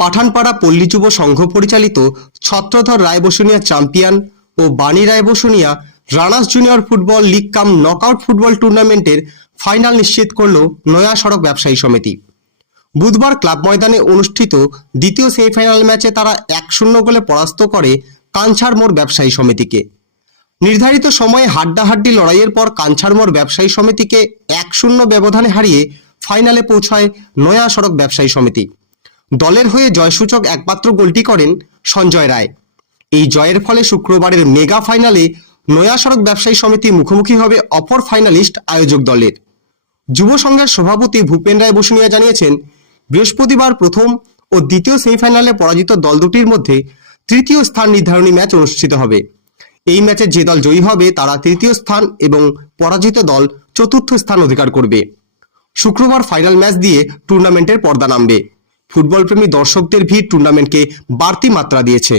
পাঠানপাড়া পল্লী যুব সংঘ পরিচালিত ছত্রধর রায় বসুনিয়া চ্যাম্পিয়ন ও Bani Roy Basunia runners junior football league cum knockout football টুর্নামেন্টের ফাইনাল নিশ্চিত করল নয়া সড়ক ব্যবসায়ী সমিতি। বুধবার ক্লাব ময়দানে অনুষ্ঠিত দ্বিতীয় সেমিফাইনাল ম্যাচে তারা এক শূন্য গোলে পরাস্ত করে কাঞ্ছার মোড় ব্যবসায়ী সমিতিকে। নির্ধারিত সময়ে হাড্ডাহাড্ডি লড়াইয়ের পর কাঞ্ছারমোড় ব্যবসায়ী সমিতিকে এক শূন্য ব্যবধানে হারিয়ে ফাইনালে পৌঁছায় নয়া সড়ক ব্যবসায়ী সমিতি। দলের হয়ে জয়সূচক একমাত্র গোলটি করেন সঞ্জয় রায়। এই জয়ের ফলে শুক্রবারের মেগা ফাইনালে নয়া সড়ক ব্যবসায়ী সমিতি মুখোমুখি হবে অপর ফাইনালিস্ট আয়োজক দলের। যুব সংঘের সভাপতি ভূপেন রায় বসুনিয়া জানিয়েছেন, বৃহস্পতিবার প্রথম ও দ্বিতীয় সেমিফাইনালে পরাজিত দল দুটির মধ্যে তৃতীয় স্থান নির্ধারণী ম্যাচ অনুষ্ঠিত হবে। এই ম্যাচে যে দল জয়ী হবে তারা তৃতীয় স্থান এবং পরাজিত দল চতুর্থ স্থান অধিকার করবে। শুক্রবার ফাইনাল ম্যাচ দিয়ে টুর্নামেন্টের পর্দা নামবে। ফুটবল প্রেমী দর্শকদের ভিড় টুর্নামেন্টকে বাড়তি মাত্রা দিয়েছে।